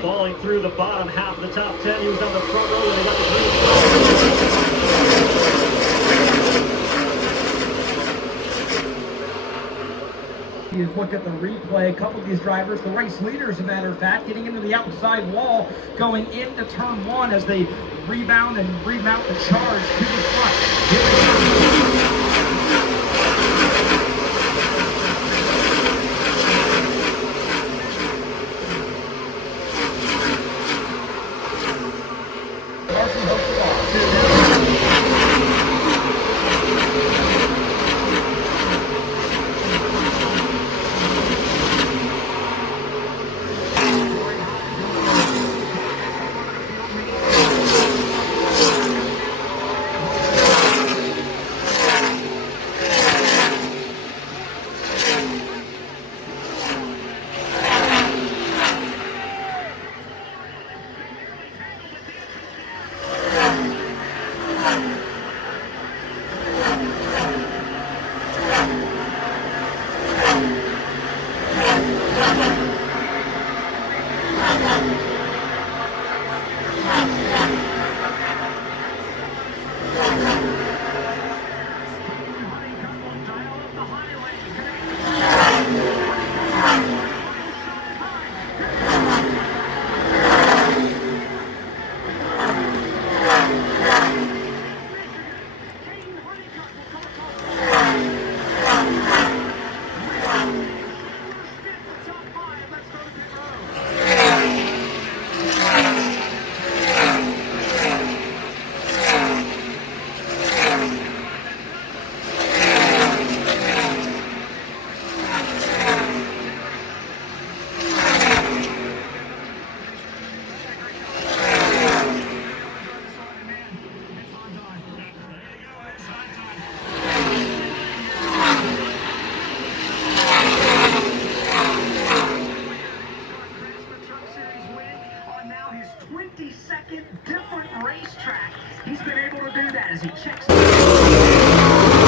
falling through the bottom half of the top 10. He was on the front row when they got the green flag. You've looked at the replay, a couple of these drivers, the race leaders, as a matter of fact, getting into the outside wall, going into turn one as they rebound and remount the charge to the front. His 22nd different racetrack. He's been able to do that as he checks.